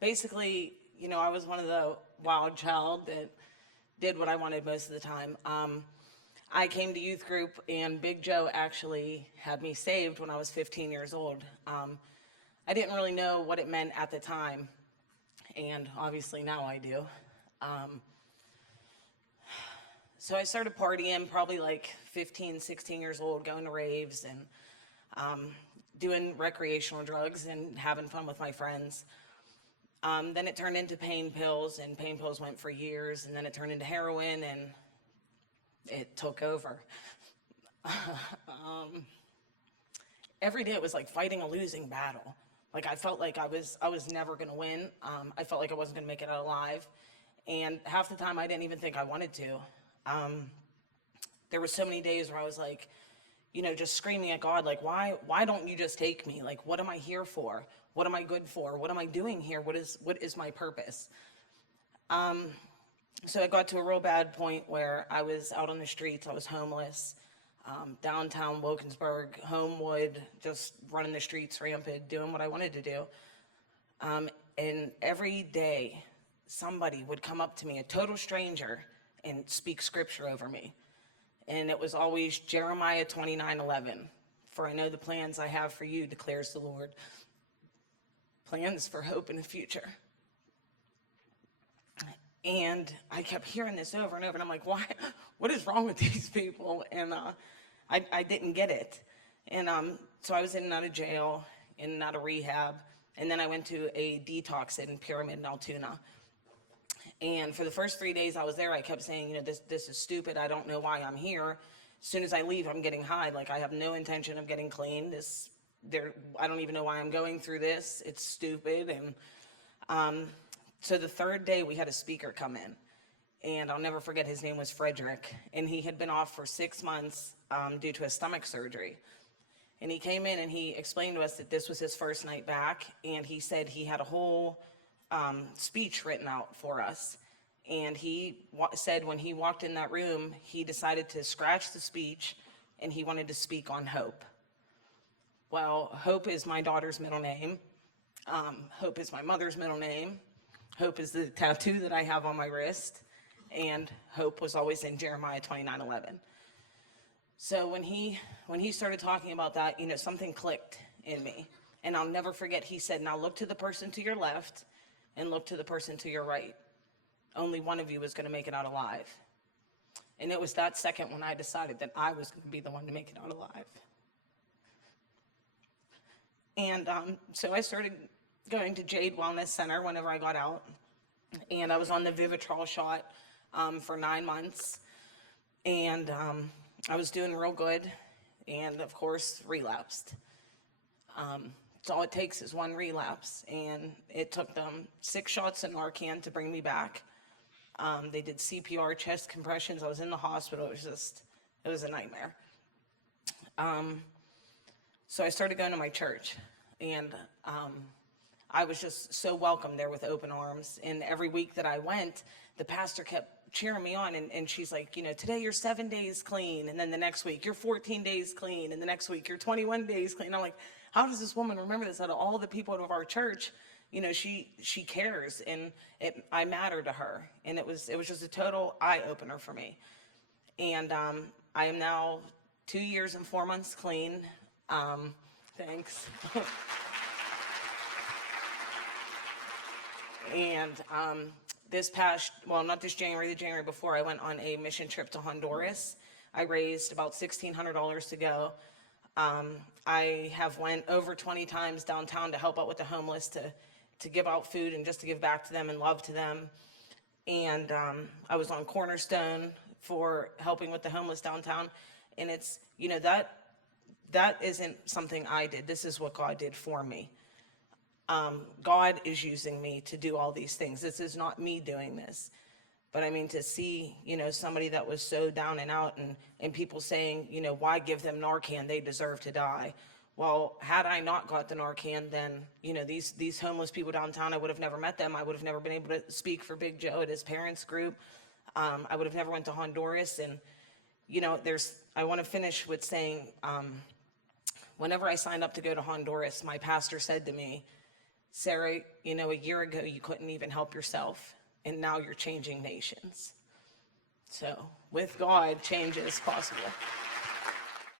Basically, I was one of the wild child that did what I wanted most of the time. I came to youth group, and Big Joe actually had me saved when I was 15 years old. I didn't really know what it meant at the time, and obviously now I do. Um, so I started partying probably like 15, 16 years old, going to raves and doing recreational drugs and having fun with my friends. Then it turned into pain pills, and pain pills went for years, and then it turned into heroin, and it took over. um, every day it was like fighting a losing battle. Like I felt like I was never gonna win. I felt like I wasn't gonna make it out alive, and half the time I didn't even think I wanted to. Um, there were so many days where I was like, just screaming at God, like, why don't you just take me? Like, what am I here for? What am I good for? What am I doing here? What is my purpose? Um, so I got to a real bad point where I was out on the streets. I was homeless, downtown Wilkinsburg, Homewood, just running the streets rampant, doing what I wanted to do. And every day, somebody would come up to me, a total stranger, and speak scripture over me. And it was always Jeremiah 29:11. For I know the plans I have for you, declares the Lord. Plans for hope in the future. And I kept hearing this over and over, and I'm like, why? What is wrong with these people? And I didn't get it. And so I was in and out of jail, in and out of rehab, and then I went to a detox in Pyramid in Altoona. And for the first 3 days I was there, I kept saying, this is stupid. I don't know why I'm here. As soon as I leave, I'm getting high. Like, I have no intention of getting clean. I don't even know why I'm going through this. It's stupid. And so the third day, we had a speaker come in. And I'll never forget, his name was Frederick. And he had been off for 6 months due to a stomach surgery. And he came in and he explained to us that this was his first night back. And he said he had a whole speech written out for us. And he said when he walked in that room, he decided to scratch the speech and he wanted to speak on hope. Well, Hope is my daughter's middle name. Hope is my mother's middle name. Hope is the tattoo that I have on my wrist. And hope was always in Jeremiah 29:11. So when he started talking about that, something clicked in me. And I'll never forget, he said, now look to the person to your left and look to the person to your right. Only one of you is going to make it out alive. And it was that second when I decided that I was going to be the one to make it out alive. And so I started going to Jade Wellness Center whenever I got out. And I was on the Vivitrol shot for 9 months. And I was doing real good. And of course, relapsed. So all it takes is one relapse. And it took them 6 shots of Narcan to bring me back. They did CPR, chest compressions. I was in the hospital. It was a nightmare. So I started going to my church, and I was just so welcome there with open arms. And every week that I went, the pastor kept cheering me on, and she's like, today you're 7 days clean, and then the next week you're 14 days clean, and the next week you're 21 days clean. I'm like, how does this woman remember this? Out of all the people of our church, she cares, and I matter to her. And it was just a total eye opener for me. And I am now 2 years and 4 months clean. Thanks. And not this January, the January before, I went on a mission trip to Honduras. I raised about $1,600 to go. I have went over 20 times downtown to help out with the homeless, to give out food and just to give back to them and love to them. And I was on Cornerstone for helping with the homeless downtown. And it's, that isn't something I did. This is what God did for me. God is using me to do all these things. This is not me doing this. But I mean, to see, somebody that was so down and out, and people saying, why give them Narcan? They deserve to die. Well, had I not got the Narcan, then, these homeless people downtown, I would have never met them. I would have never been able to speak for Big Joe at his parents' group. I would have never went to Honduras. And, I want to finish with saying, whenever I signed up to go to Honduras, my pastor said to me, Sarah, you know, a year ago you couldn't even help yourself, and now you're changing nations. So with God, change is possible.